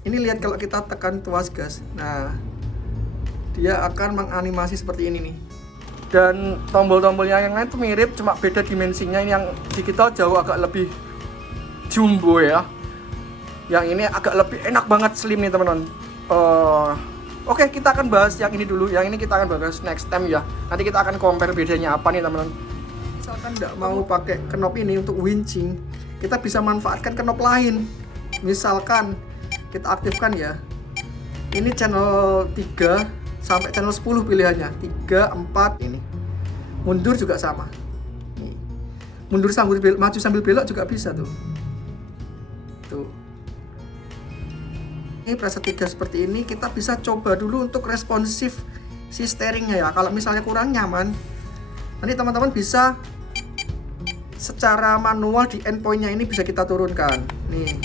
Ini lihat kalau kita tekan tuas gas. Nah, dia akan menganimasi seperti ini nih. Dan tombol-tombolnya yang lain tuh mirip, cuma beda dimensinya. Ini yang digital jauh agak lebih jumbo ya. Yang ini agak lebih enak banget, slim nih teman-teman. Oke, kita akan bahas yang ini dulu. Yang ini kita akan bahas next time ya. Nanti kita akan compare bedanya apa nih teman-teman. Misalkan nggak mau pakai knob ini untuk winching, kita bisa manfaatkan knob lain. Misalkan kita aktifkan ya. Ini channel 3 sampai channel 10 pilihannya. 3, 4 ini. Mundur juga sama. Nih. Mundur sambil belok, maju sambil belok juga bisa tuh. Tuh. Ini preset 3 seperti ini, kita bisa coba dulu untuk responsif si steeringnya ya. Kalau misalnya kurang nyaman, nanti teman-teman bisa secara manual di endpointnya ini bisa kita turunkan. Nih.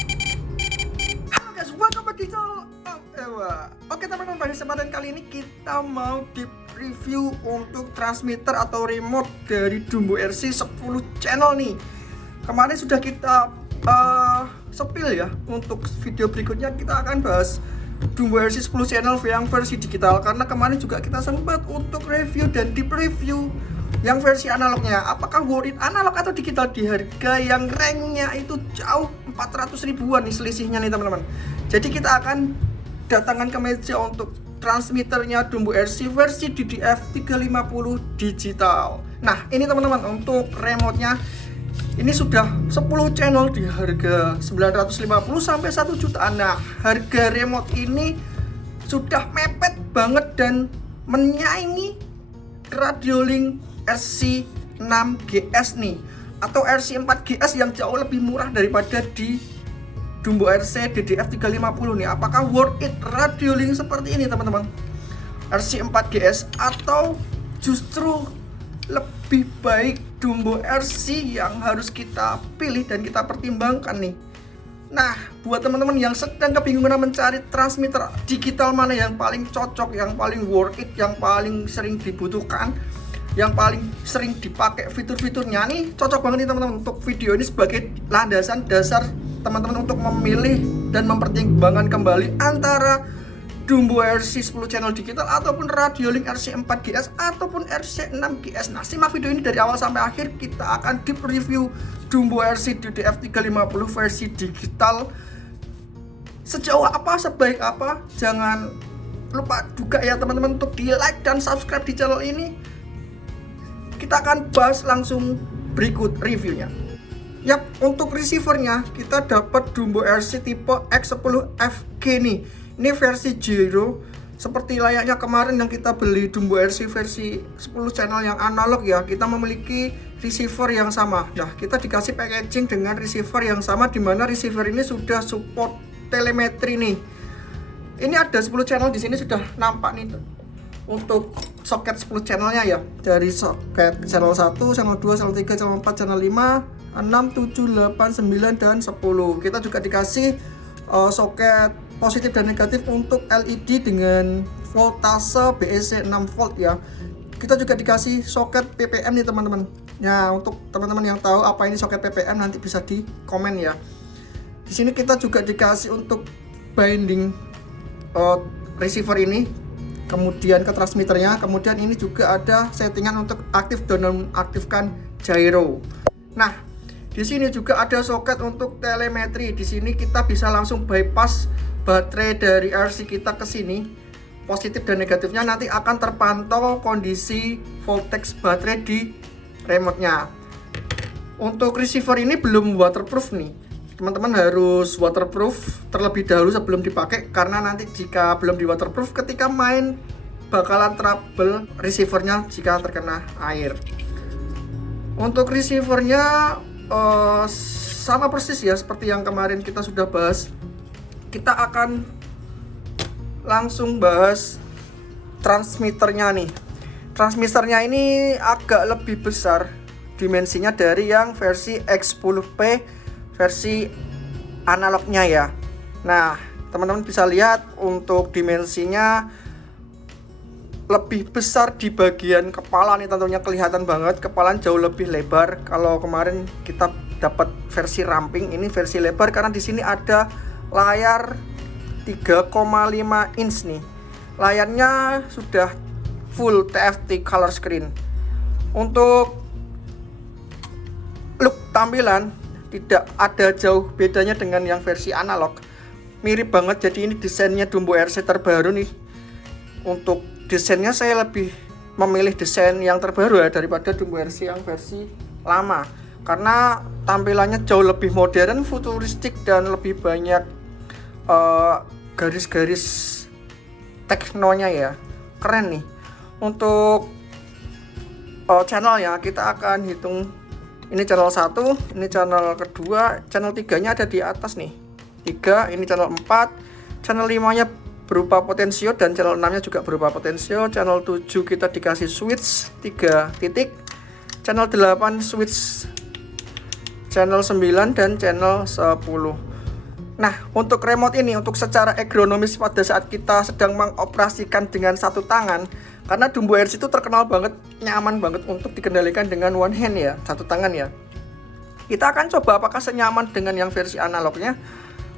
Halo guys, welcome back to channel Ewa. Oke teman-teman, pada kesempatan kali ini kita mau deep review untuk transmitter atau remote dari Dumbo RC 10 channel nih. Kemarin sudah kita sepil ya. Untuk video berikutnya kita akan bahas Dumbo RC 10 channel yang versi digital, karena kemarin juga kita sempat untuk review dan deep review yang versi analognya. Apakah worth it analog atau digital di harga yang ranknya itu jauh 400 ribuan nih selisihnya nih teman-teman. Jadi kita akan datangkan ke meja untuk transmitternya Dumbo RC versi DDF 350 digital. Nah ini teman-teman, untuk remote-nya ini sudah 10 channel di harga 950 sampai 1 jutaan. Nah, harga remote ini sudah mepet banget dan menyaingi Radiolink RC6GS nih, atau RC4GS yang jauh lebih murah daripada di Dumbo RC DDF 350 nih. Apakah worth it Radiolink seperti ini teman-teman? RC4GS atau justru lebih baik Dumbo RC yang harus kita pilih dan kita pertimbangkan nih. Nah, buat teman-teman yang sedang kebingungan mencari transmitter digital mana yang paling cocok, yang paling worth it, yang paling sering dibutuhkan, yang paling sering dipakai fitur-fiturnya nih, cocok banget nih teman-teman. Untuk video ini sebagai landasan dasar teman-teman untuk memilih dan mempertimbangkan kembali antara Dumbo RC 10 channel digital ataupun Radiolink RC4GS ataupun RC6GS. Nah, simak video ini dari awal sampai akhir. Kita akan deep review Dumbo RC DDF 350 versi digital. Sejauh apa, sebaik apa. Jangan lupa juga ya teman-teman untuk di like dan subscribe di channel ini. Kita akan bahas langsung berikut reviewnya. Yap, untuk receivernya kita dapat Dumbo RC tipe X10FG nih. Ini versi Zero, seperti layaknya kemarin yang kita beli Dumbo RC versi 10 channel yang analog ya. Kita memiliki receiver yang sama. Nah, kita dikasih packaging dengan receiver yang sama, dimana receiver ini sudah support telemetri nih. Ini ada 10 channel di sini sudah nampak nih untuk soket 10 channelnya ya. Dari soket channel 1, channel 2, channel 3, channel 4, channel 5, 6, 7, 8, 9, dan 10. Kita juga dikasih soket positif dan negatif untuk LED dengan voltase BEC 6 volt ya. Kita juga dikasih soket PPM nih teman-teman. Nah, untuk teman-teman yang tahu apa ini soket PPM nanti bisa di komen ya. Di sini kita juga dikasih untuk binding receiver ini, kemudian ke transmitternya, kemudian ini juga ada settingan untuk aktif dan nonaktifkan gyro. Nah, di sini juga ada soket untuk telemetri. Di sini kita bisa langsung bypass baterai dari RC kita ke sini. Positif dan negatifnya nanti akan terpantau kondisi voltage baterai di remote-nya. Untuk receiver ini belum waterproof nih. Teman-teman harus waterproof terlebih dahulu sebelum dipakai, karena nanti jika belum di waterproof ketika main bakalan trouble receivernya jika terkena air. Untuk receivernya sama persis ya seperti yang kemarin kita sudah bahas. Kita akan langsung bahas transmitternya nih. Transmitternya ini agak lebih besar dimensinya dari yang versi X10P versi analognya ya. Nah, teman-teman bisa lihat untuk dimensinya lebih besar di bagian kepala nih, tentunya kelihatan banget kepala jauh lebih lebar. Kalau kemarin kita dapat versi ramping, ini versi lebar karena di sini ada layar 3,5 inch nih. Layarnya sudah full TFT color screen. Untuk look tampilan tidak ada jauh bedanya dengan yang versi analog. Mirip banget, jadi ini desainnya Dumbo RC terbaru nih. Untuk desainnya saya lebih memilih desain yang terbaru ya daripada Dumbo RC yang versi lama, karena tampilannya jauh lebih modern, futuristik, dan lebih banyak garis-garis teknonya ya. Keren nih. Untuk channelnya kita akan hitung, ini channel 1, ini channel kedua, channel 3 nya ada di atas nih. 3, ini channel 4, channel 5 nya berupa potensio, dan channel 6 nya juga berupa potensio. Channel 7 kita dikasih switch 3 titik, channel 8 switch, channel 9 dan channel 10. Nah, untuk remote ini untuk secara ergonomis pada saat kita sedang mengoperasikan dengan satu tangan, karena Dumbo RC itu terkenal banget nyaman banget untuk dikendalikan dengan one hand ya, satu tangan ya. Kita akan coba apakah senyaman dengan yang versi analognya.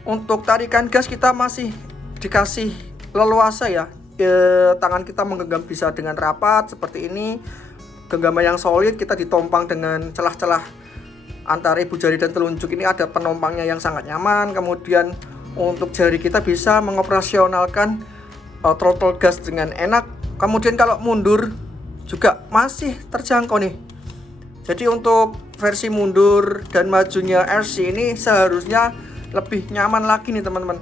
Untuk tarikan gas kita masih dikasih leluasa ya. Tangan kita menggenggam bisa dengan rapat seperti ini. Genggaman yang solid, kita ditompang dengan celah-celah antara ibu jari dan telunjuk ini ada penompangnya yang sangat nyaman. Kemudian untuk jari kita bisa mengoperasionalkan throttle gas dengan enak. Kemudian kalau mundur juga masih terjangkau nih. Jadi untuk versi mundur dan majunya RC ini seharusnya lebih nyaman lagi nih teman-teman.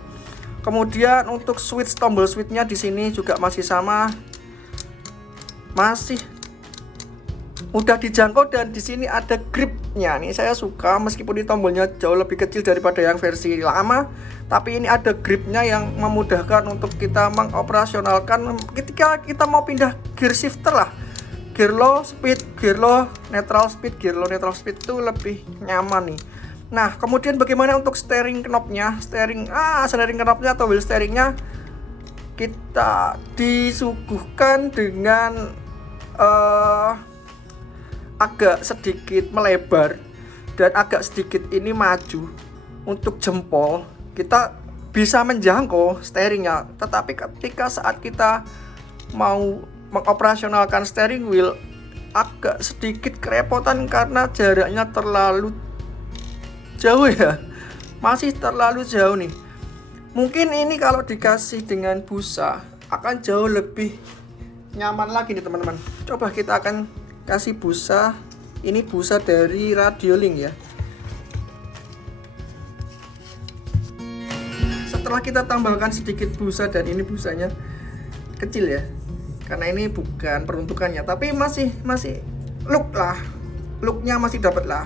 Kemudian untuk switch, tombol switchnya di sini juga masih sama, masih mudah dijangkau, dan di sini ada gripnya nih. Saya suka meskipun di tombolnya jauh lebih kecil daripada yang versi lama, tapi ini ada gripnya yang memudahkan untuk kita mengoperasionalkan ketika kita mau pindah gear shifter lah. Gear low speed, gear low, neutral speed, gear low, neutral speed itu lebih nyaman nih. Nah, kemudian bagaimana untuk steering knobnya? Steering knobnya atau wheel steeringnya kita disuguhkan dengan agak sedikit melebar dan agak sedikit ini maju. Untuk jempol kita bisa menjangkau steeringnya, tetapi ketika saat kita mau mengoperasionalkan steering wheel agak sedikit kerepotan karena jaraknya terlalu jauh ya, masih terlalu jauh nih. Mungkin ini kalau dikasih dengan busa akan jauh lebih nyaman lagi nih teman-teman. Coba kita akan kasih busa, ini busa dari Radiolink ya. Setelah kita tambahkan sedikit busa, dan ini busanya kecil ya, karena ini bukan peruntukannya, tapi masih looknya masih dapat lah.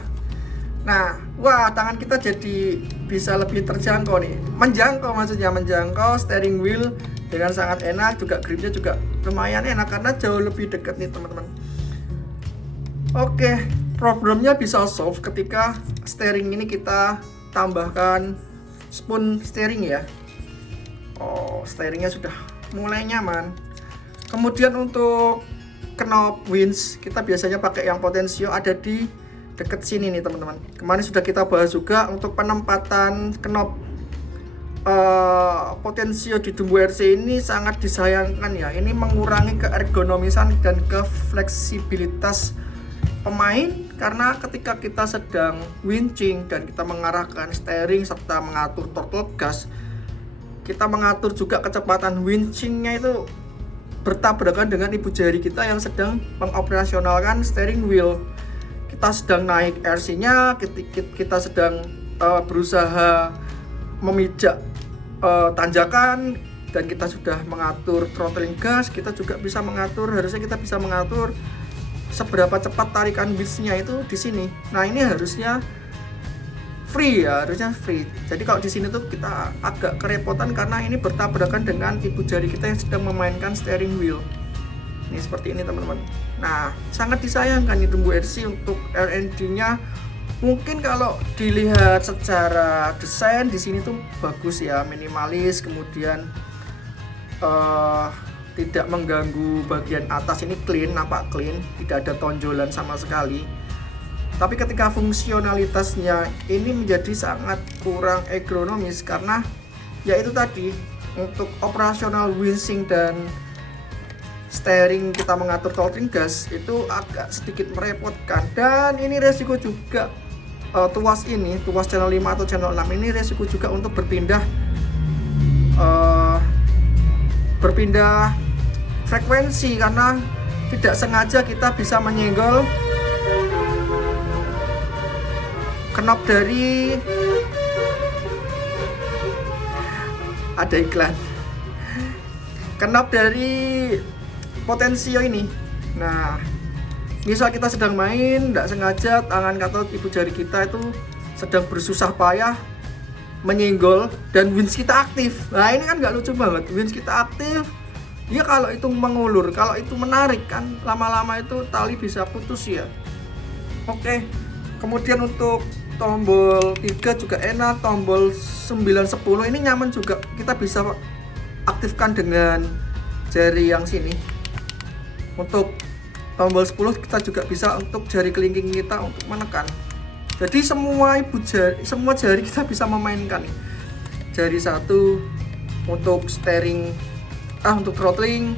Nah, wah, tangan kita jadi bisa lebih terjangkau nih, menjangkau steering wheel dengan sangat enak. Juga gripnya juga lumayan enak karena jauh lebih dekat nih teman-teman. Oke, problemnya bisa solve ketika steering ini kita tambahkan spoon steering ya. Oh, steeringnya sudah mulai nyaman. Kemudian untuk knob winch kita biasanya pakai yang potensio, ada di dekat sini nih teman-teman. Kemarin sudah kita bahas juga untuk penempatan knob potensio di Dumbo RC ini sangat disayangkan ya. Ini mengurangi keergonomisan dan kefleksibilitas pemain, karena ketika kita sedang winching dan kita mengarahkan steering serta mengatur throttle gas, kita mengatur juga kecepatan winchingnya itu bertabrakan dengan ibu jari kita yang sedang mengoperasionalkan steering wheel. Kita sedang naik RC-nya, kita sedang berusaha memijak tanjakan, dan kita sudah mengatur throttling gas. Kita juga bisa mengatur, harusnya kita bisa mengatur seberapa cepat tarikan winch-nya itu di sini. Nah, ini harusnya free ya, harusnya free. Jadi kalau di sini tuh kita agak kerepotan karena ini bertabrakan dengan ibu jari kita yang sedang memainkan steering wheel. Ini seperti ini teman-teman. Nah, sangat disayangkan nih Dumbo RC untuk R&D-nya. Mungkin kalau dilihat secara desain di sini tuh bagus ya, minimalis, kemudian tidak mengganggu bagian atas, ini clean, nampak clean, tidak ada tonjolan sama sekali. Tapi ketika fungsionalitasnya ini menjadi sangat kurang ergonomis karena ya itu tadi, untuk operasional winching dan steering kita mengatur throttling gas itu agak sedikit merepotkan. Dan ini resiko juga tuas channel 5 atau channel 6 ini resiko juga untuk berpindah frekuensi, karena tidak sengaja kita bisa menyenggol knob dari knob dari potensio ini. Nah, misal kita sedang main, tidak sengaja tangan atau ibu jari kita itu sedang bersusah payah menyenggol dan winch kita aktif. Nah, ini kan nggak lucu banget. Winch kita aktif, ya kalau itu mengulur, kalau itu menarik kan lama-lama itu tali bisa putus ya. Oke. Kemudian untuk tombol 3 juga enak, tombol 9, 10 ini nyaman juga. Kita bisa aktifkan dengan jari yang sini. Untuk tombol 10 kita juga bisa untuk jari kelingking kita untuk menekan. Jadi semua jari kita bisa memainkan nih. Jari 1 untuk steering, untuk throttling.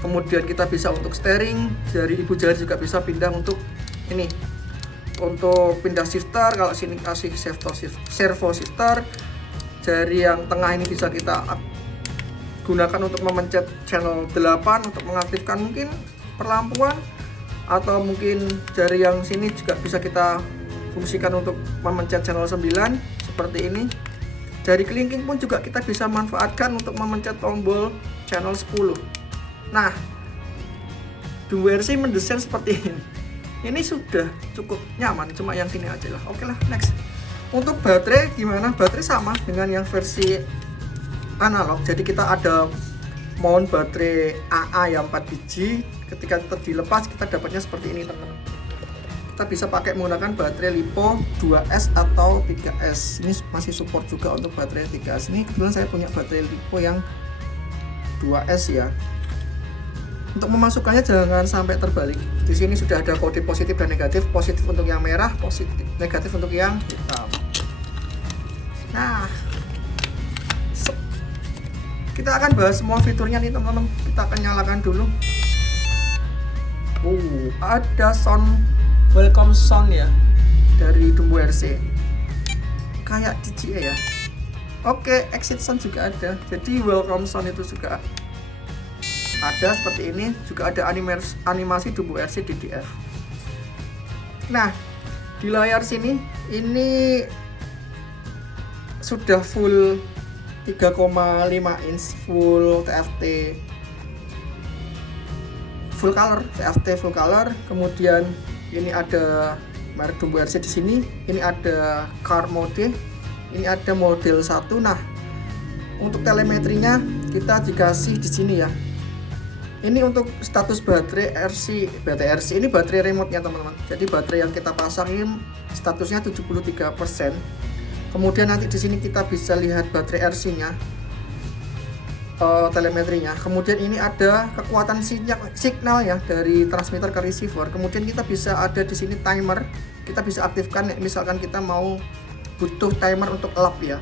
Kemudian kita bisa untuk steering, jari ibu jari juga bisa pindah untuk ini. Untuk pindah shifter, kalau sini kasih servo shifter. Jari yang tengah ini bisa kita gunakan untuk memencet channel 8 untuk mengaktifkan mungkin perlampuan, atau mungkin jari yang sini juga bisa kita fungsikan untuk memencet channel 9 seperti ini. Jari kelingking pun juga kita bisa manfaatkan untuk memencet tombol channel 10. Nah, Dumbo RC mendesain seperti ini. Ini sudah cukup nyaman, cuma yang sini aja lah. Oke lah, next. Untuk baterai gimana? Baterai sama dengan yang versi analog. Jadi kita ada mount baterai AA yang 4 biji. Ketika kita dilepas, kita dapatnya seperti ini, teman-teman. Kita bisa pakai menggunakan baterai LiPo 2S atau 3S. Ini masih support juga untuk baterai 3S. Ini kebetulan saya punya baterai LiPo yang 2S ya. Untuk memasukkannya jangan sampai terbalik. Di sini sudah ada kode positif dan negatif. Positif untuk yang merah, negatif untuk yang hitam. Nah, kita akan bahas semua fiturnya nih, teman-teman. Kita akan nyalakan dulu. Ada sound, welcome sound ya dari Dumbo RC. Kayak DJI ya. Oke, exit sound juga ada. Jadi welcome sound itu juga ada seperti ini. Juga ada animasi Dumbo RC DDF. Nah, di layar sini ini sudah full 3,5 inch full TFT full color. Kemudian ini ada merek Dumbo RC di sini. Ini ada car mode. Ini ada model 1. Nah, untuk telemetrinya kita dikasih di sini ya. Ini untuk status baterai RC ini baterai remote-nya, teman-teman. Jadi baterai yang kita pasang ini statusnya 73%. Kemudian nanti di sini kita bisa lihat baterai RC-nya, telemetrinya. Kemudian ini ada kekuatan signal ya dari transmitter ke receiver. Kemudian kita bisa ada di sini timer. Kita bisa aktifkan misalkan kita mau butuh timer untuk lap ya.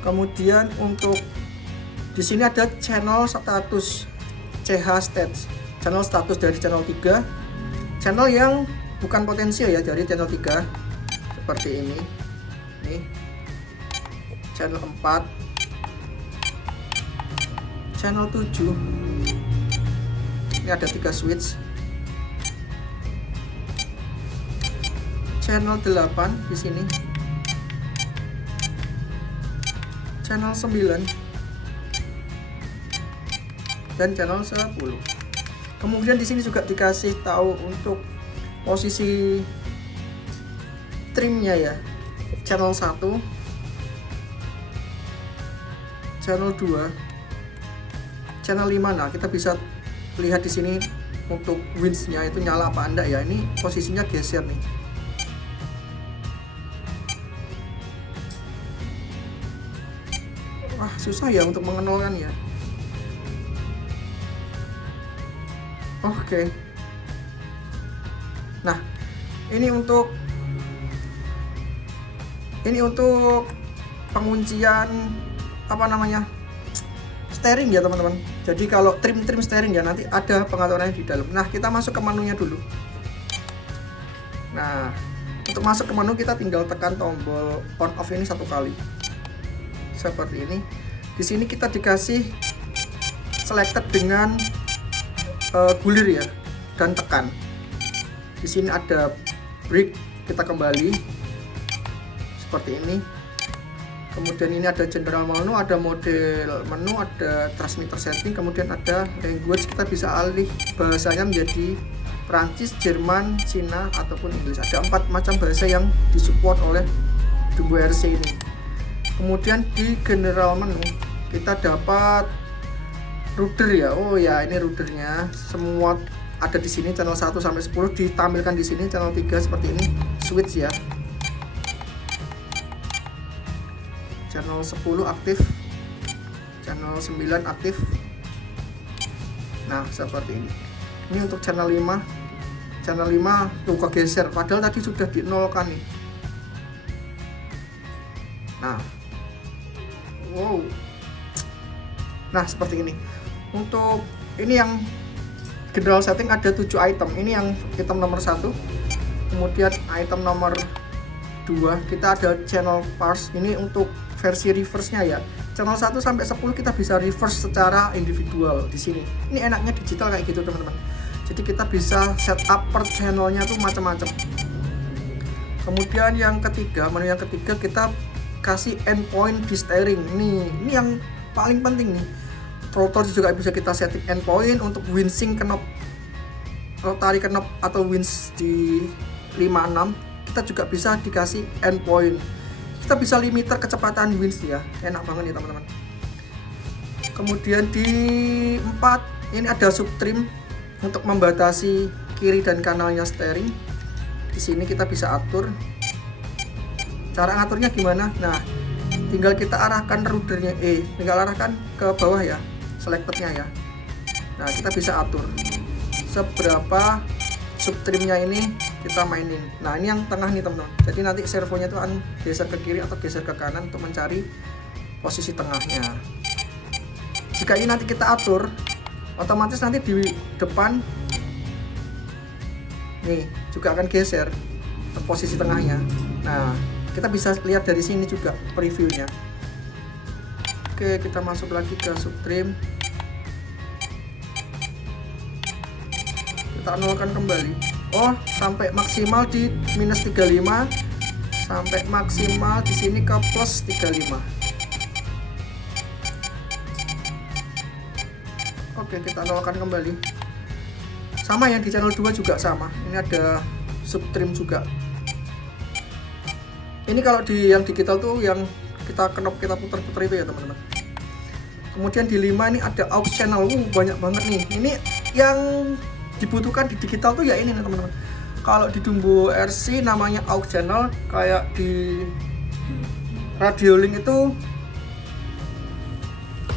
Kemudian untuk di sini ada channel status CH stats, channel status dari channel 3, channel yang bukan potensio ya, dari channel 3 seperti ini. Nih, channel 4, channel 7. Ini ada 3 switch. Channel 8 di sini. Channel 9 dan channel 10. Kemudian di sini juga dikasih tahu untuk posisi trimnya ya. Channel 1, channel 2, channel 5. Nah, kita bisa lihat di sini untuk winch-nya itu nyala apa enggak ya. Ini posisinya geser nih. Wah, susah ya untuk mengenalkan ya. Oke. Nah, ini untuk penguncian apa namanya, steering ya teman-teman. Jadi kalau trim steering ya nanti ada pengaturannya di dalam. Nah, kita masuk ke menunya dulu. Nah, untuk masuk ke menu kita tinggal tekan tombol on off ini satu kali. Seperti ini. Di sini kita dikasih selected dengan gulir ya, dan tekan. Di sini ada break, kita kembali seperti ini. Kemudian ini ada general menu, ada model menu, ada transmitter setting, kemudian ada language, kita bisa alih bahasanya menjadi Prancis, Jerman, Cina ataupun Inggris. Ada 4 macam bahasa yang disupport oleh Dumbo RC ini. Kemudian di general menu kita dapat router ya. Oh ya, ini routernya. Semua ada di sini, channel 1 sampai 10 ditampilkan di sini, channel 3 seperti ini, switch ya. Channel 10 aktif, channel 9 aktif. Nah, seperti ini. Ini untuk channel 5. Channel 5 tuh kegeser, padahal tadi sudah di nol kan nih. Nah. Wow. Nah, seperti ini. Untuk ini yang general setting ada 7 item. Ini yang item nomor 1. Kemudian item nomor 2 kita ada channel parse. Ini untuk versi reverse-nya ya. Channel 1 sampai 10 kita bisa reverse secara individual di sini. Ini enaknya digital kayak gitu, teman-teman. Jadi kita bisa setup per channelnya tuh macam-macam. Kemudian yang ketiga, menu yang ketiga kita kasih endpoint di steering. Ini yang paling penting nih. Throttle juga bisa kita setting endpoint. Untuk winching knob, rotary knob atau winch di 56 kita juga bisa dikasih endpoint. Kita bisa limiter kecepatan winch ya, enak banget nih teman-teman. Kemudian di 4 ini ada subtrim untuk membatasi kiri dan kanalnya steering. Di sini kita bisa atur. Cara ngaturnya gimana? Nah, tinggal kita arahkan rudernya, tinggal arahkan ke bawah ya, selectednya ya. Nah, kita bisa atur seberapa subtrimnya ini kita mainin. Nah, ini yang tengah nih teman-teman. Jadi nanti servonya itu akan geser ke kiri atau geser ke kanan untuk mencari posisi tengahnya. Jika ini nanti kita atur, otomatis nanti di depan nih juga akan geser ke posisi tengahnya. Nah, kita bisa lihat dari sini juga previewnya. Oke, kita masuk lagi ke subtrim. Kita nolkan kembali. Oh, sampai maksimal di minus 35, sampai maksimal di sini ke plus 35. Oke, kita nolkan kembali. Sama yang di channel 2 juga sama. Ini ada subtrim juga. Ini kalau di yang digital tuh yang kita knob kita putar-putar itu ya teman-teman. Kemudian di 5 ini ada aux channel. Banyak banget nih. Ini yang dibutuhkan di digital tuh ya ini nih teman-teman. Kalau di Dumbo RC namanya aux channel, kayak di Radio Link itu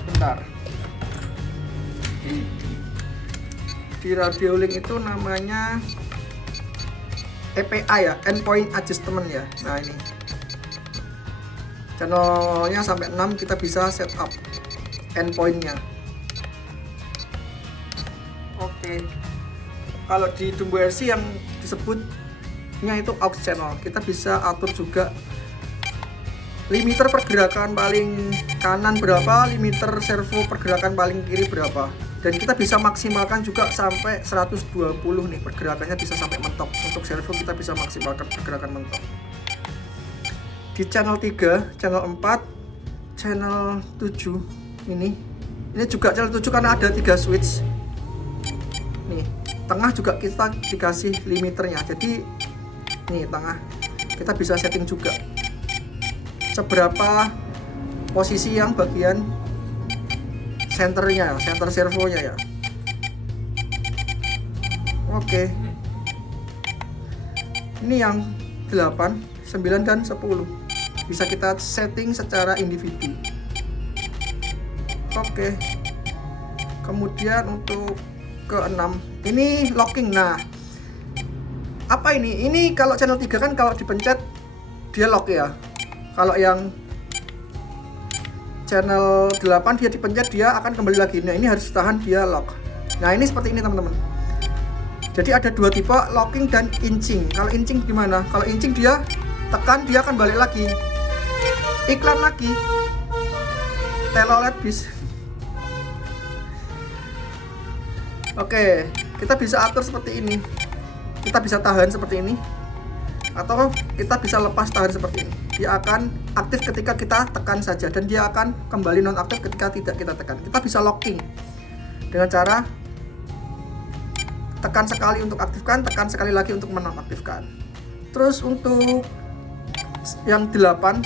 bentar. Di Radio Link itu namanya EPA ya, endpoint adjustment ya. Nah, ini channelnya sampai 6 kita bisa setup endpointnya. Oke. Kalau di Dumbo RC yang disebutnya itu aux channel, kita bisa atur juga limiter pergerakan paling kanan berapa, limiter servo pergerakan paling kiri berapa, dan kita bisa maksimalkan juga sampai 120 nih, pergerakannya bisa sampai mentok. Untuk servo kita bisa maksimalkan pergerakan mentok. Di channel 3, channel 4, channel 7 ini juga channel 7 karena ada 3 switch nih. Tengah juga kita dikasih limiternya, jadi nih tengah kita bisa setting juga seberapa posisi yang bagian senternya, center servonya ya. Oke, ini yang 8, 9 dan 10 bisa kita setting secara individu. Oke, kemudian untuk ke-6 ini locking. Nah, apa ini? Ini kalau channel 3 kan kalau dipencet dia lock ya. Kalau yang channel 8 dia dipencet, dia akan kembali lagi. Nah ini harus ditahan, dia lock. Nah ini seperti ini teman-teman. Jadi ada dua tipe, locking dan inching. Kalau inching gimana? Kalau inching dia tekan, dia akan balik lagi. Iklan lagi. Telolet bis. Oke, kita bisa atur seperti ini. Kita bisa tahan seperti ini, atau kita bisa lepas tahan seperti ini. Dia akan aktif ketika kita tekan saja, dan dia akan kembali nonaktif ketika tidak kita tekan. Kita bisa locking dengan cara tekan sekali untuk aktifkan, tekan sekali lagi untuk menonaktifkan. Terus untuk yang 8,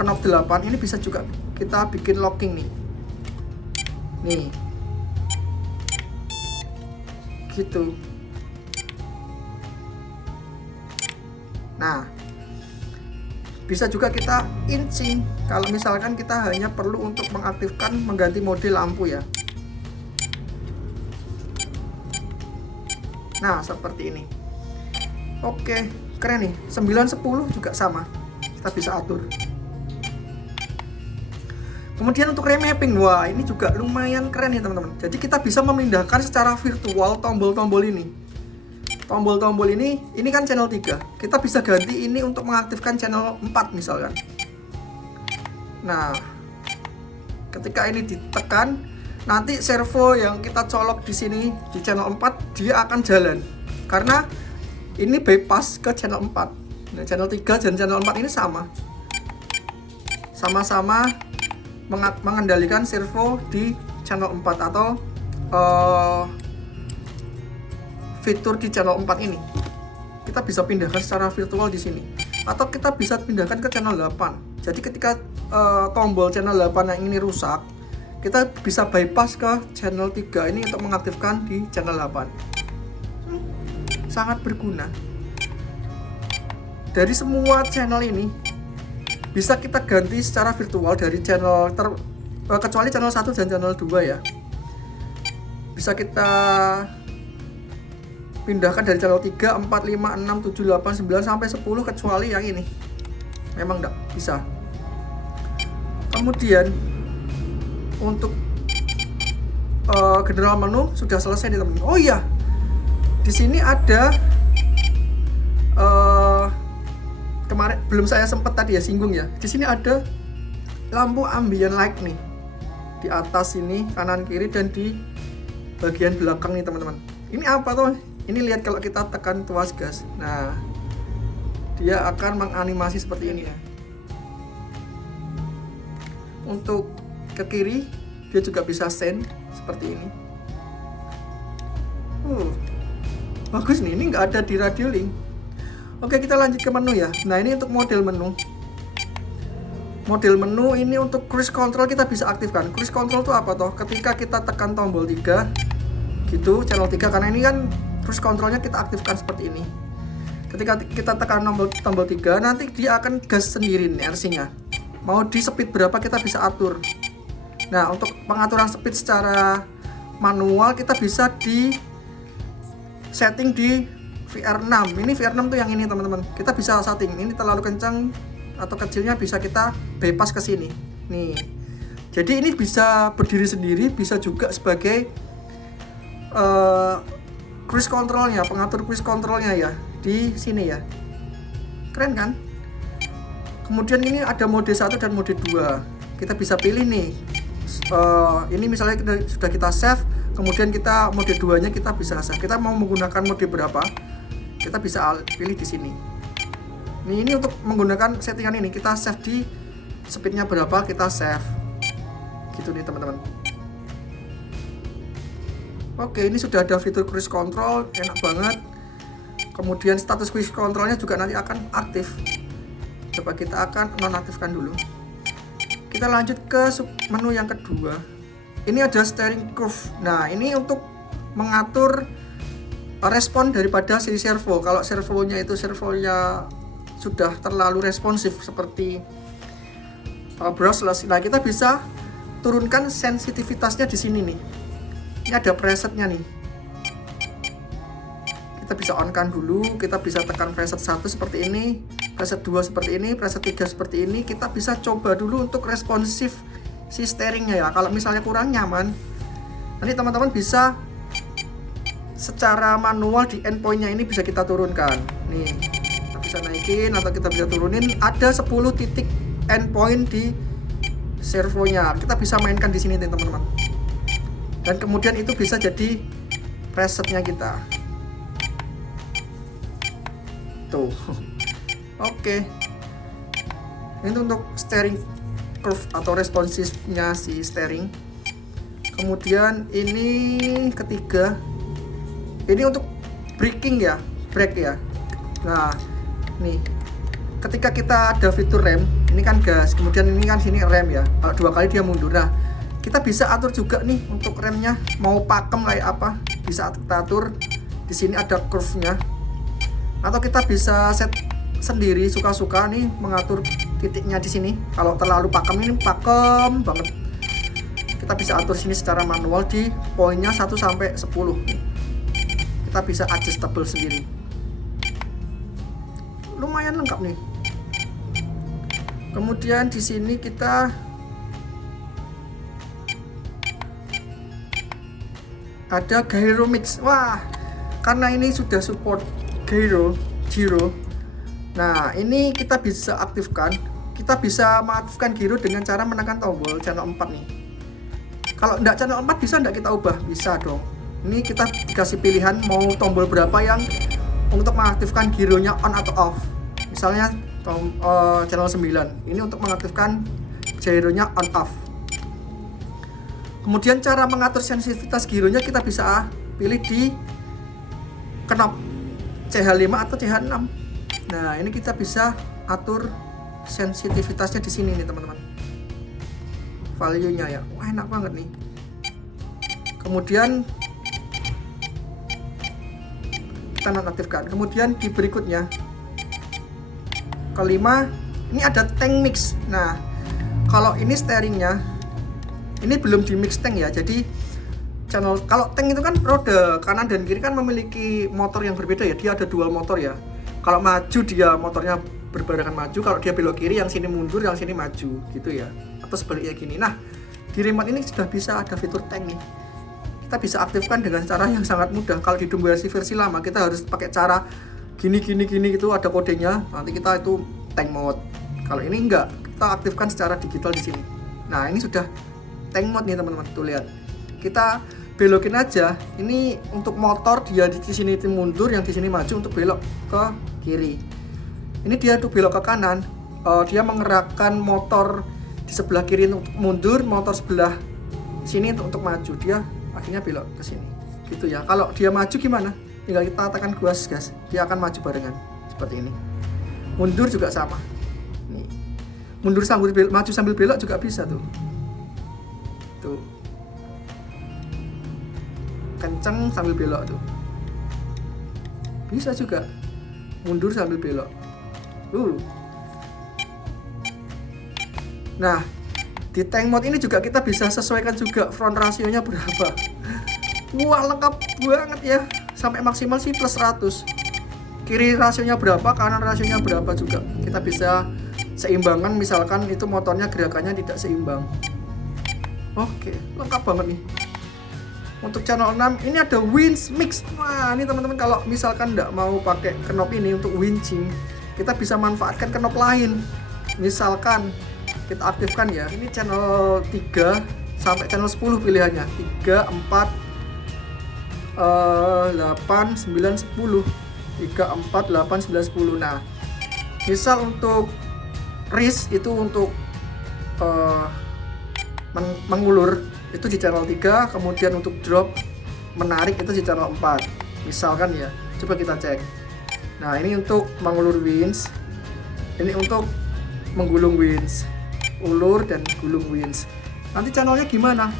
knob 8 ini bisa juga kita bikin locking nih. Nih. Gitu. Nah, bisa juga kita inching kalau misalkan kita hanya perlu untuk mengaktifkan, mengganti mode lampu ya. Nah, seperti ini. Oke, keren nih. 9, 10 juga sama. Kita bisa atur. Kemudian untuk remapping, wah ini juga lumayan keren nih teman-teman. Jadi kita bisa memindahkan secara virtual tombol-tombol ini. Tombol-tombol ini kan channel 3. Kita bisa ganti ini untuk mengaktifkan channel 4 misalkan. Nah, ketika ini ditekan, nanti servo yang kita colok di sini di channel 4 dia akan jalan. Karena ini bypass ke channel 4. Nah, channel 3 dan channel 4 ini sama-sama mengendalikan servo di channel 4 atau fitur di channel 4 ini. Kita bisa pindahkan secara virtual di sini, atau kita bisa pindahkan ke channel 8. Jadi ketika tombol channel 8 yang ini rusak, kita bisa bypass ke channel 3 ini untuk mengaktifkan di channel 8. Sangat berguna. Dari semua channel ini bisa kita ganti secara virtual dari channel kecuali channel 1 dan channel 2 ya. Bisa kita pindahkan dari channel 3, 4, 5, 6, 7, 8, 9 sampai 10 kecuali yang ini. Memang enggak bisa. Kemudian untuk general menu sudah selesai nih teman-teman. Oh iya. Di sini ada kemarin belum saya sempat tadi ya singgung ya. Di sini ada lampu ambient light nih. Di atas ini, kanan kiri, dan di bagian belakang nih teman-teman. Ini apa tuh? Ini lihat kalau kita tekan tuas gas. Nah, dia akan menganimasi seperti ini ya. Untuk ke kiri dia juga bisa send seperti ini. Bagus nih, ini nggak ada di Radio Link. Oke, kita lanjut ke menu ya. Nah, ini untuk model menu. Model menu ini untuk cruise control kita bisa aktifkan. Cruise control itu apa toh? Ketika kita tekan tombol 3 gitu, channel 3, karena ini kan cruise controlnya kita aktifkan seperti ini. Ketika kita tekan tombol 3, nanti dia akan gas sendiri nih RC-nya. Mau di speed berapa kita bisa atur. Nah, untuk pengaturan speed secara manual kita bisa di setting di VR6. Ini VR6 tuh yang ini teman-teman. Kita bisa setting ini terlalu kencang atau kecilnya bisa kita bypass ke sini. Nih. Jadi ini bisa berdiri sendiri, bisa juga sebagai cruise controlnya, pengatur cruise controlnya ya di sini ya. Keren kan? Kemudian ini ada mode 1 dan mode 2. Kita bisa pilih nih. Ini misalnya sudah kita save, kemudian kita mode 2-nya kita bisa save. Kita mau menggunakan mode berapa? Kita bisa pilih di sini. Ini untuk menggunakan settingan ini, kita save di speednya berapa, kita save. Gitu nih teman-teman. Oke, ini sudah ada fitur cruise control, enak banget. Kemudian status cruise controlnya juga nanti akan aktif. Coba kita akan nonaktifkan dulu. Kita lanjut ke menu yang kedua. Ini ada steering curve. Nah, ini untuk mengatur respon daripada si servo. Kalau servonya sudah terlalu responsif seperti brushless, nah kita bisa turunkan sensitivitasnya di sini nih. Ini ada presetnya nih. Kita bisa on kan dulu, kita bisa tekan preset 1 seperti ini. preset 2 seperti ini, preset 3 seperti ini. Kita bisa coba dulu untuk responsif si steeringnya ya. Kalau misalnya kurang nyaman, nanti teman-teman bisa secara manual di endpointnya ini bisa kita turunkan. Nih, kita bisa naikin atau kita bisa turunin. Ada 10 titik endpoint di servonya. Kita bisa mainkan di sini teman-teman. Dan kemudian itu bisa jadi presetnya kita. Tuh. Oke. Ini untuk steering curve atau responsifnya si steering. Kemudian ini ketiga. Ini untuk braking ya, brake ya. Nah, nih. Ketika kita ada fitur rem, ini kan gas, kemudian ini kan sini rem ya. 2 kali dia mundur. Nah, kita bisa atur juga nih untuk remnya mau pakem kayak apa. Bisa kita atur. Di sini ada curve-nya. Atau kita bisa set sendiri suka-suka nih mengatur titiknya di sini. Kalau terlalu pakem ini pakem banget. Kita bisa atur sini secara manual di poinnya 1 sampai 10 nih. Kita bisa adjustable sendiri. Lumayan lengkap nih. Kemudian di sini kita ada gyro mix. Wah, karena ini sudah support gyro. Nah, ini kita bisa aktifkan. Kita bisa mengaktifkan gyro dengan cara menekan tombol channel 4 nih. Kalau enggak channel 4 bisa enggak kita ubah? Bisa dong. Ini kita dikasih pilihan mau tombol berapa yang untuk mengaktifkan gyronya on atau off. Misalnya channel 9. Ini untuk mengaktifkan gyronya on off. Kemudian cara mengatur sensitivitas gyronya kita bisa pilih di knob CH5 atau CH6. Nah, ini kita bisa atur sensitivitasnya di sini nih teman-teman. Value-nya ya. Wah, enak banget nih. Kemudian kita nonaktifkan. Kemudian di berikutnya kelima, ini ada tank mix. Nah, kalau ini steeringnya ini belum di mix tank ya. Jadi channel kalau tank itu kan roda kanan dan kiri kan memiliki motor yang berbeda ya. Dia ada dual motor ya. Kalau maju dia motornya berbarengan maju, kalau dia belok kiri yang sini mundur, yang sini maju gitu ya. Atau sebaliknya gini. Nah, di remote ini sudah bisa ada fitur tank nih. Kita bisa aktifkan dengan cara yang sangat mudah. Kalau di Dumbo versi lama kita harus pakai cara gini gitu, ada kodenya. Nanti kita itu tank mode. Kalau ini enggak, kita aktifkan secara digital di sini. Nah, ini sudah tank mode nih teman-teman. Tuh lihat. Kita belokin aja. Ini untuk motor dia di sini mundur, yang di sini maju untuk belok ke kiri. Ini dia tuh belok ke kanan. Dia menggerakkan motor di sebelah kiri untuk mundur, motor sebelah sini untuk maju. Dia akhirnya belok ke sini. Gitu ya. Kalau dia maju gimana? Tinggal kita tekan gas, dia akan maju barengan seperti ini. Mundur juga sama. Nih. Mundur sambil belok, maju sambil belok juga bisa tuh. Tuh. Kenceng sambil belok tuh. Bisa juga. Mundur sambil belok. Nah, di tank mode ini juga kita bisa sesuaikan juga front rasionya berapa. Wah, lengkap banget ya. Sampai maksimal sih plus 100. Kiri rasionya berapa, kanan rasionya berapa juga. Kita bisa seimbangkan, misalkan itu motornya gerakannya tidak seimbang. Oke, lengkap banget nih. Untuk channel 6 ini ada winch mix. Wah, ini teman-teman kalau misalkan nggak mau pakai knob ini untuk winching, kita bisa manfaatkan knob lain. Misalkan kita aktifkan ya. Ini channel 3 sampai channel 10 pilihannya. 3, 4, 8, 9, 10. 3, 4, 8, 9, 10. Nah, misal untuk race itu untuk mengulur itu di channel 3, kemudian untuk drop menarik itu di channel 4. Misalkan ya, coba kita cek. Nah, ini untuk mengulur winch. Ini untuk menggulung winch. Ulur dan gulung winch. Nanti channelnya gimana?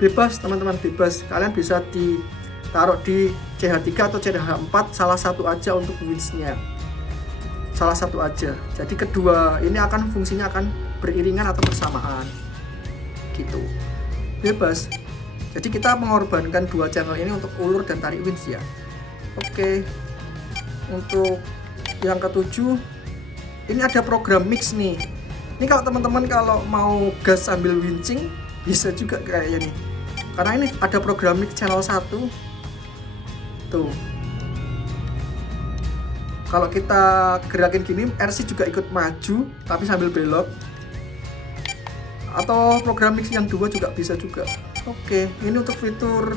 Bebas teman-teman, bebas. Kalian bisa ditaruh di CH3 atau CH4, salah satu aja untuk winch-nya. Salah satu aja. Jadi kedua ini akan fungsinya akan beriringan atau bersamaan. Gitu. Bebas. Jadi kita mengorbankan dua channel ini untuk ulur dan tarik winch ya. Oke. Untuk yang ketujuh ini ada program mix nih. Ini kalau teman-teman kalau mau gas sambil winching bisa juga kayaknya nih, karena ini ada program mix channel 1 tuh. Kalau kita gerakin gini, RC juga ikut maju tapi sambil belok. Atau program mix yang 2 juga bisa juga. Oke, ini untuk fitur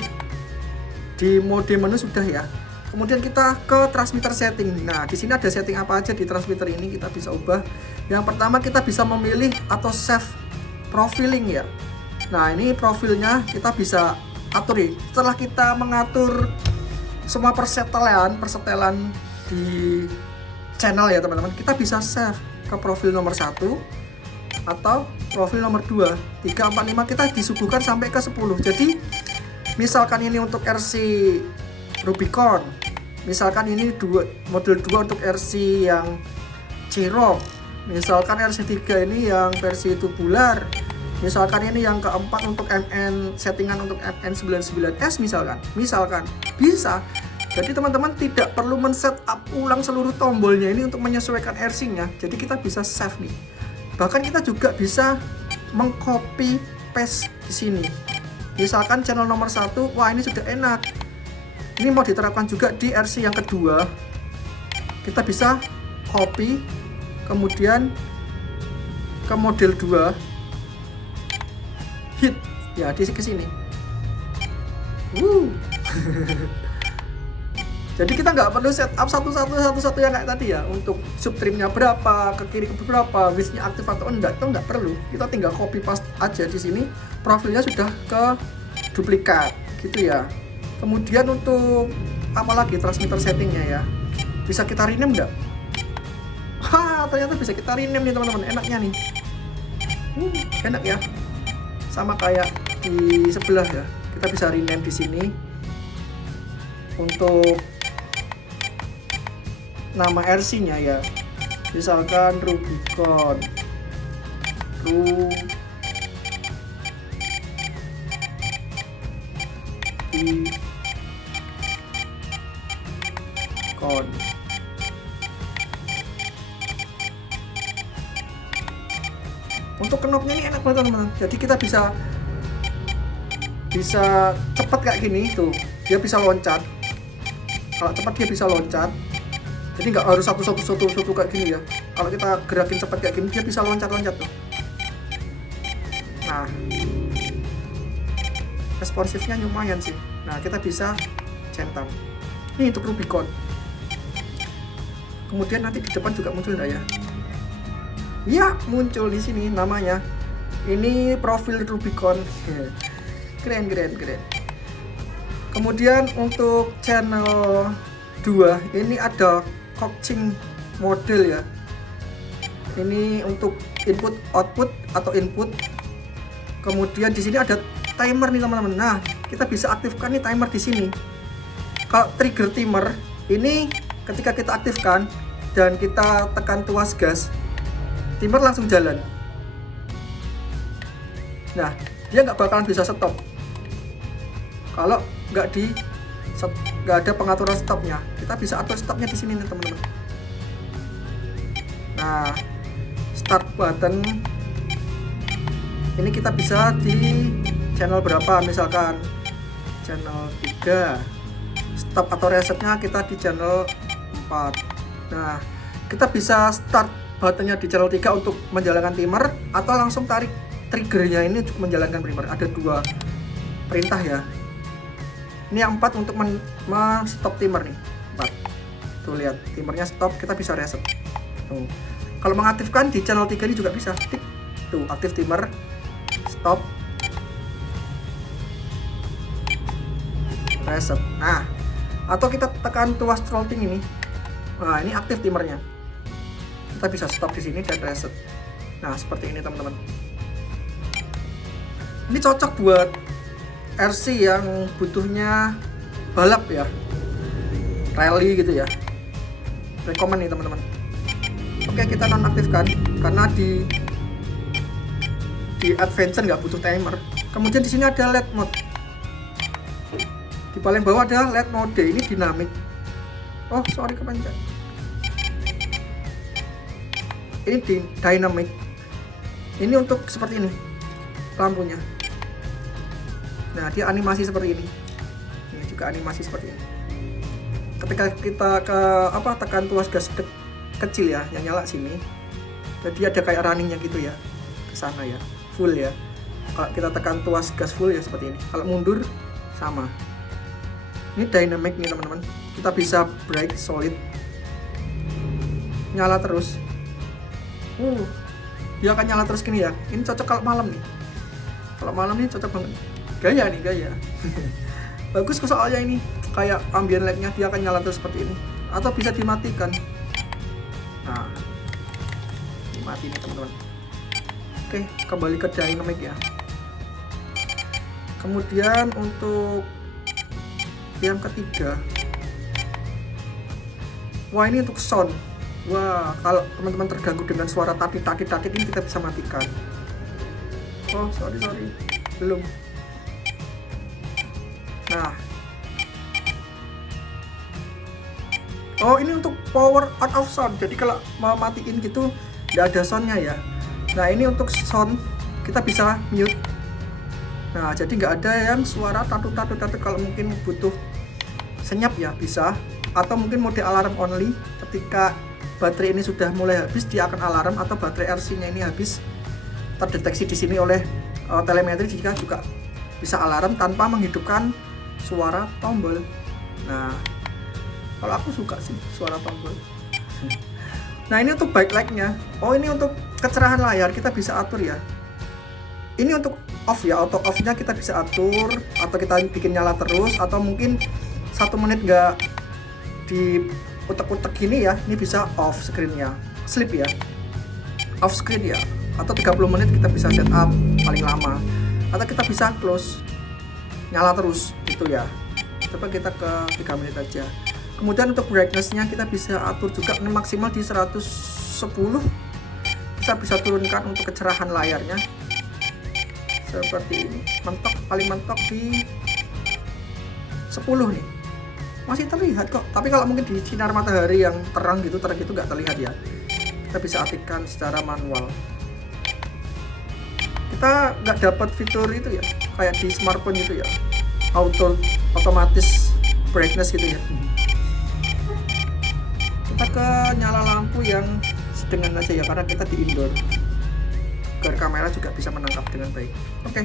di mode menu sudah ya. Kemudian kita ke transmitter setting. Nah, di sini ada setting apa aja di transmitter ini kita bisa ubah. Yang pertama kita bisa memilih atau save profiling ya. Nah, ini profilnya kita bisa atur ya. Setelah kita mengatur semua persetelan di channel ya teman-teman, kita bisa save ke profil nomor 1 atau profil nomor 2, 3, 4, 5 kita disuguhkan sampai ke 10. Jadi misalkan ini untuk RC Rubicon, misalkan ini model 2 untuk RC yang Cherokee, misalkan RC3 ini yang versi tubular, misalkan ini yang keempat untuk MN, settingan untuk MN99S misalkan bisa. Jadi teman-teman tidak perlu men-setup ulang seluruh tombolnya ini untuk menyesuaikan RC-nya. Jadi kita bisa save nih. Bahkan kita juga bisa meng-copy paste di sini. Misalkan channel nomor 1, wah ini sudah enak. Ini mau diterapkan juga di RC yang kedua. Kita bisa copy, kemudian ke model 2, hit ya di sini. Jadi kita nggak perlu setup satu yang kayak tadi ya, untuk subtrimnya berapa, ke kiri ke berapa, widthnya aktif atau enggak, itu nggak perlu. Kita tinggal copy paste aja di sini, profilnya sudah ke duplikat gitu ya. Kemudian untuk apalagi transmitter settingnya ya, bisa kita rename nggak? Ternyata bisa kita rename nih teman-teman, enaknya nih. Enak ya, sama kayak di sebelah ya. Kita bisa rename di sini untuk nama RC-nya ya. Misalkan Rubicon. Untuk knopnya ini enak banget teman-teman. Jadi kita bisa cepat kayak gini tuh, dia bisa loncat. Kalau cepat dia bisa loncat. Jadi nggak harus satu kayak gini ya. Kalau kita gerakin cepat kayak gini, dia bisa loncat tuh. Nah, responsifnya lumayan sih. Nah, kita bisa centang. Ini untuk Rubicon. Kemudian nanti di depan juga muncul nggak ya? Ya, muncul di sini namanya. Ini profil Rubicon. Keren. Kemudian untuk channel 2 ini ada coaching model ya. Ini untuk input output atau input. Kemudian di sini ada timer nih teman-teman. Nah, kita bisa aktifkan nih timer di sini. Kalau trigger timer ini ketika kita aktifkan dan kita tekan tuas gas, timer langsung jalan. Nah, dia nggak bakalan bisa stop kalau nggak ada pengaturan stopnya. Kita bisa atur stopnya di sini nih teman-teman. Nah, start button ini kita bisa di channel berapa, misalkan channel 3. Stop atau resetnya kita di channel 4. Nah, kita bisa start buttonnya di channel 3 untuk menjalankan timer, atau langsung tarik triggernya ini untuk menjalankan timer. Ada 2 perintah ya. Ini yang 4 untuk stop timer nih. 4. Tuh lihat, timernya stop, kita bisa reset. Tuh. Kalau mengaktifkan di channel 3 ini juga bisa. Tik. Tuh, aktif timer, stop, reset. Nah, atau kita tekan tuas throttling ini. Nah, ini aktif timernya. Kita bisa stop di sini dan reset. Nah, seperti ini teman-teman. Ini cocok buat RC yang butuhnya balap ya, rally gitu ya. Rekomen nih teman-teman. Oke, kita nonaktifkan karena di adventure nggak butuh timer. Kemudian di sini ada LED mode. Di paling bawah ada LED mode, ini dinamik. Oh, sorry kepencet. ini dynamic. Ini untuk seperti ini lampunya. Nah, dia animasi seperti ini. Ini juga animasi seperti ini. Ketika kita tekan tuas gas kecil ya, yang nyala sini. Jadi ada kayak runningnya gitu ya, ke sana ya, full ya. Kalau kita tekan tuas gas full ya seperti ini. Kalau mundur sama. Ini dynamic nih teman-teman. Kita bisa brake solid, nyala terus. Dia akan nyala terus gini ya. Ini cocok kalau malam nih. Kalau malam nih cocok banget. Gaya nih, gaya. Bagus soalnya ini kayak ambient light-nya dia akan nyala terus seperti ini. Atau bisa dimatikan. Nah, mati nih teman-teman. Oke, kembali ke dynamic ya. Kemudian untuk yang ketiga, wah ini untuk sound. Wah, kalau teman-teman terganggu dengan suara takit ini kita bisa matikan. Oh sorry belum. Nah, oh ini untuk power out of sound. Jadi kalau mau matiin gitu nggak ada soundnya ya. Nah ini untuk sound kita bisa mute. Nah jadi nggak ada yang suara tatut. Kalau mungkin butuh senyap ya bisa. Atau mungkin mode alarm only. Ketika baterai ini sudah mulai habis dia akan alarm, atau baterai RC-nya ini habis terdeteksi di sini oleh telemetri jika juga bisa alarm tanpa menghidupkan suara tombol. Nah kalau aku suka sih suara tombol. Nah ini untuk backlight-nya. Oh ini untuk kecerahan layar kita bisa atur ya. Ini untuk off ya, auto off-nya kita bisa atur, atau kita bikin nyala terus, atau mungkin 1 menit nggak di utek-utek gini ya, ini bisa off screen-nya, sleep ya, off screen ya, atau 30 menit kita bisa setup paling lama, atau kita bisa close, nyala terus gitu ya. Coba kita ke 3 menit aja. Kemudian untuk brightness-nya kita bisa atur juga maksimal di 110. Kita bisa turunkan untuk kecerahan layarnya seperti ini. Paling mentok di 10 nih. Masih terlihat kok, tapi kalau mungkin di sinar matahari yang terang gitu nggak terlihat ya. Kita bisa aktifkan secara manual. Kita nggak dapat fitur itu ya, kayak di smartphone gitu ya, otomatis brightness gitu ya. Kita ke nyala lampu yang sedengan aja ya, karena kita di indoor, agar kamera juga bisa menangkap dengan baik. Oke.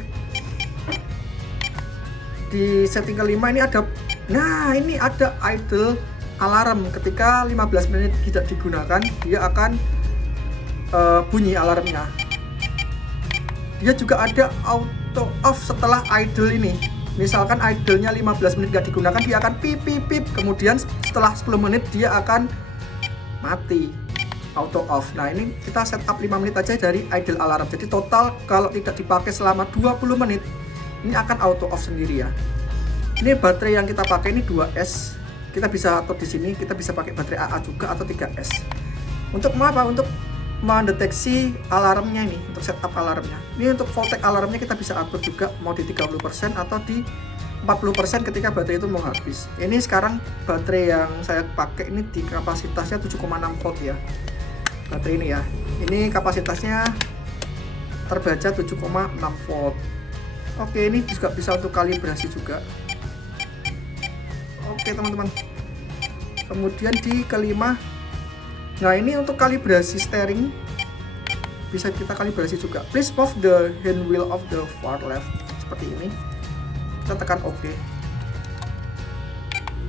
Di setting kelima ini ada, nah ini ada idle alarm. Ketika 15 menit tidak digunakan, dia akan bunyi alarmnya. Dia juga ada auto off setelah idle ini. Misalkan idle-nya 15 menit gak digunakan, dia akan pip. Kemudian setelah 10 menit dia akan mati, auto off. Nah ini kita setup 5 menit aja dari idle alarm. Jadi total kalau tidak dipakai selama 20 menit, ini akan auto off sendiri ya. Ini baterai yang kita pakai ini 2S. Kita bisa atur di sini, kita bisa pakai baterai AA juga atau 3S. Untuk apa? Untuk mendeteksi alarmnya ini, untuk setup alarmnya. Ini untuk voltage alarmnya kita bisa atur juga, mau di 30% atau di 40% ketika baterai itu mau habis. Ini sekarang baterai yang saya pakai ini di kapasitasnya 7,6 volt ya. Baterai ini ya. Ini kapasitasnya terbaca 7,6 volt. Oke, ini juga bisa untuk kalibrasi juga. Oke teman-teman. Kemudian di kelima, nah ini untuk kalibrasi steering, bisa kita kalibrasi juga. Please move the hand wheel of the far left, seperti ini. Kita tekan OK.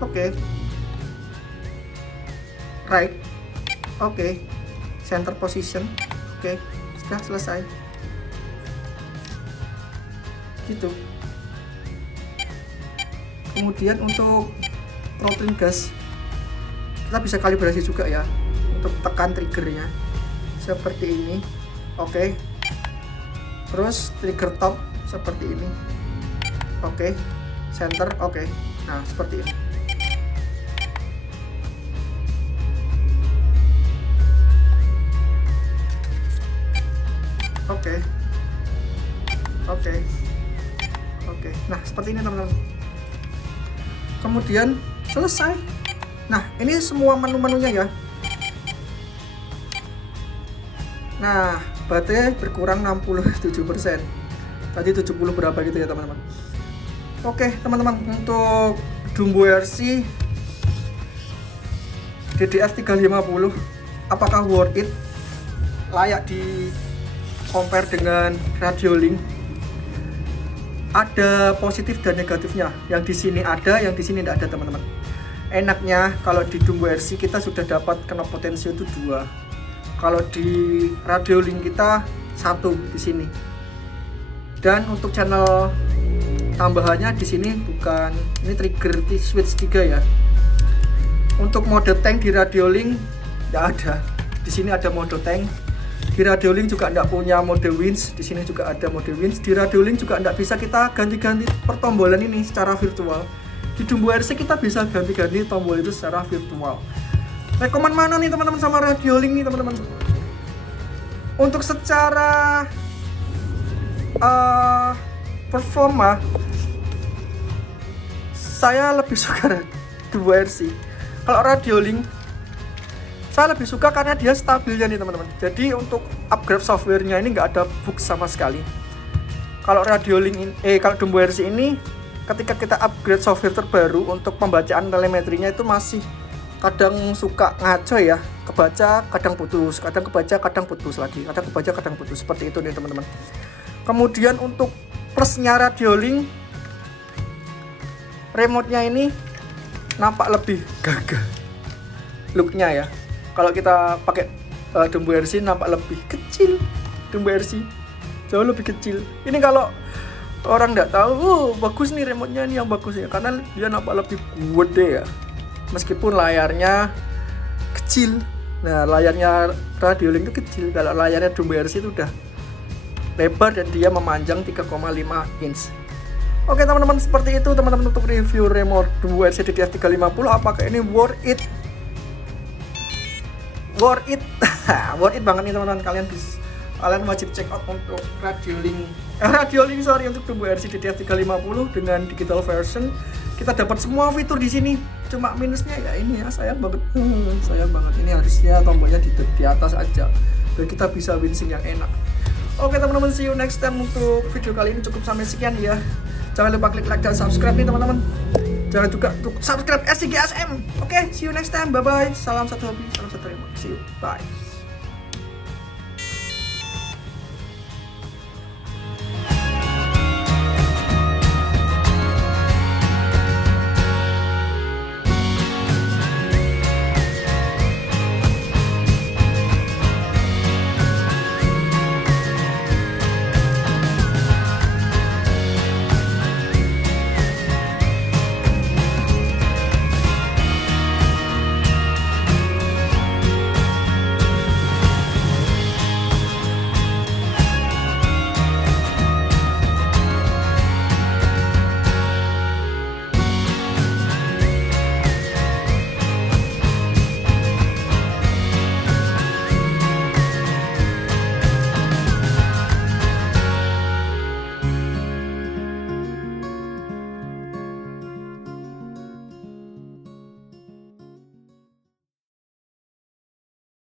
Oke. Right. Oke. Center position. Oke. Sudah selesai. Gitu. Kemudian untuk throttling gas, kita bisa kalibrasi juga ya, untuk tekan triggernya seperti ini. Oke. Terus trigger top seperti ini. Oke. Center. Oke. Nah seperti ini. Oke. Nah seperti ini teman-teman. Kemudian selesai. Nah ini semua menu-menunya ya. Nah, baterai berkurang 67%. Tadi 70 berapa gitu ya teman-teman. Oke teman-teman, untuk Dumbo RC DDF 350 apakah worth it? Layak di compare dengan Radiolink? Ada positif dan negatifnya. Yang di sini ada, yang di sini tidak ada teman-teman. Enaknya kalau di Dumbo RC kita sudah dapat knob potensio itu 2. Kalau di Radiolink kita 1 di sini. Dan untuk channel tambahannya di sini bukan, ini trigger switch 3 ya. Untuk mode tank di Radiolink tidak ada. Di sini ada mode tank. Di Radiolink juga tidak punya mode winch. Di sini juga ada mode winch. Di Radiolink juga tidak bisa kita ganti-ganti pertombolan ini secara virtual. Di Dumbo RC kita bisa ganti-ganti tombol itu secara virtual. Rekomen mana nih teman-teman sama Radiolink nih teman-teman? Untuk secara performa, saya lebih suka Dumbo RC. Kalau Radiolink saya lebih suka karena dia stabilnya nih teman-teman. Jadi untuk upgrade softwarenya ini nggak ada bug sama sekali. Kalau Radiolink kalau Dumbo RC ini ketika kita upgrade software terbaru untuk pembacaan telemetrinya itu masih kadang suka ngaco ya, kebaca kadang putus, kadang kebaca kadang putus lagi, kadang kebaca kadang putus, seperti itu nih teman-teman. Kemudian untuk plusnya Radiolink, remote-nya ini nampak lebih gagah looknya ya. Kalau kita pakai Dumbo RC nampak lebih kecil. Dumbo RC jauh lebih kecil. Ini kalau orang nggak tahu, bagus nih remote-nya ini yang bagus ya, karena dia nampak lebih gede ya. Meskipun layarnya kecil. Nah, layarnya Radiolink itu kecil. Kalau layarnya Dumbo RC itu udah lebar dan dia memanjang 3,5 inch. Oke teman-teman, seperti itu teman-teman untuk review remote Dumbo RC DDF 350. Apakah ini worth it? Worth it. Worth it banget nih teman-teman. Kalian wajib check out untuk Radiolink untuk Dumbo RC DDF 350 dengan digital version. Kita dapat semua fitur di sini. Cuma minusnya ya ini ya, sayang banget. Sayang banget. Ini harusnya tombolnya di atas aja. Dan kita bisa winching yang enak. Oke teman-teman, see you next time. Untuk video kali ini cukup sampai sekian ya. Jangan lupa klik like dan subscribe nih teman-teman. Jangan juga untuk subscribe SCGSM. Oke, see you next time. Bye bye. Salam satu hobi, salam satu remote. See you. Bye.